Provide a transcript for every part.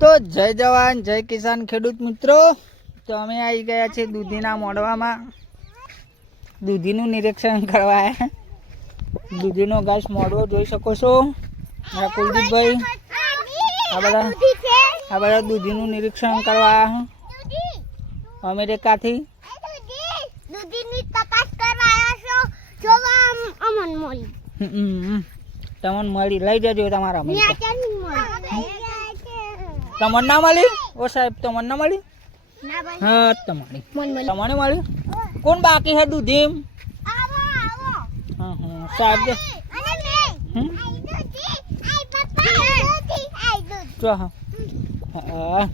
તો જય જવાન જય કિસાન ખેડૂત મિત્રો. તો અમે આવી ગયા છે દૂધીના મોડવામાં. દૂધીનું નિરીક્ષણ કરવા દૂધીનો ઘાસ મોડવો જોઈ શકો છો. આ કુલદીપભાઈ. આ બધા આ બધા દૂધીનું નિરીક્ષણ કરવા અમેરિકાથી. તમને મળી. લઈ જજો તમારા તમને ના મળી ઓ સાહેબ તમને ના મળી ના ભાઈ હા તમારી મન મળી તમને મળી કોણ બાકી છે દૂધીમ આવો આવો હા હા સાહેબ જો. અને મેં હમ? આઈ દૂધી આઈ પપ્પા આઈ દૂધી આઈ દૂધ જો હા હા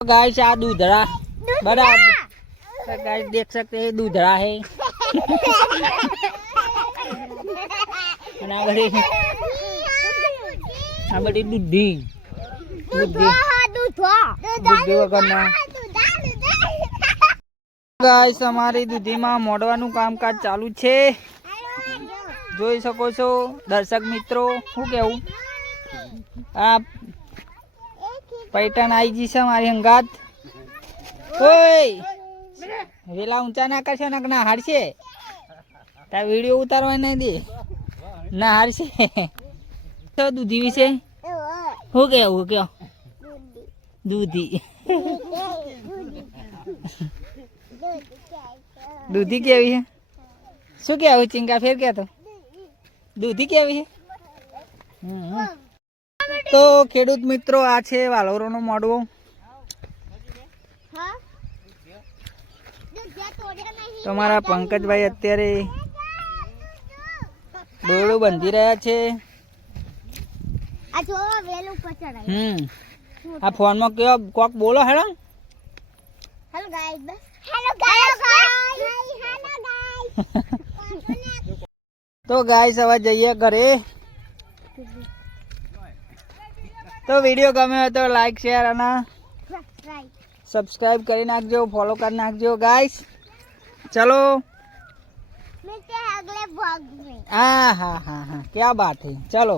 गाइस आ दूधरा बराबर तो गाइस देख सकते हैं दूधरा है અને આ બધી દૂધી દૂધી બુદ્ધિ વગરના ગાઈસ અમારી દૂધીમાં મોડવાનું કામકાજ ચાલુ છે. જોઈ શકો છો દર્શક મિત્રો શું કેવું? આ પૈટન આવી ગઈ છે મારી હંગાત. ઓય! વેલા ઊંચા ના કરશે ને ના હારશે? તાર વીડિયો ઉતારવા નહીં દે. ના હારશે. તો દૂધી વિશે? શું કેવું કયો દૂધી. દૂધી કેવી છે? શું કેવું ચિંકા ફેર કહેતો દૂધી કેવી છે. તો ખેડૂત મિત્રો, આ છે વાલોરોનો મોડવો. તમારા પંકજભાઈ અત્યારે દોરડું બંધી રહ્યા છે. આ જો વેલું પચડાય હમ આ ફોનમાં કયો કોક બોલો હેડો hello guys hello guys hello guys તો ગાઈસ હવે જઈએ ઘરે તો વિડીયો ગમે હોય તો લાઈક શેર અને રાઈટ સબસ્ક્રાઇબ કરી નાખજો ફોલો કરી નાખજો ગાઈસ ચલો मिलते हैं अगले ब्लॉग में हाँ हाँ हाँ हाँ क्या बात है चलो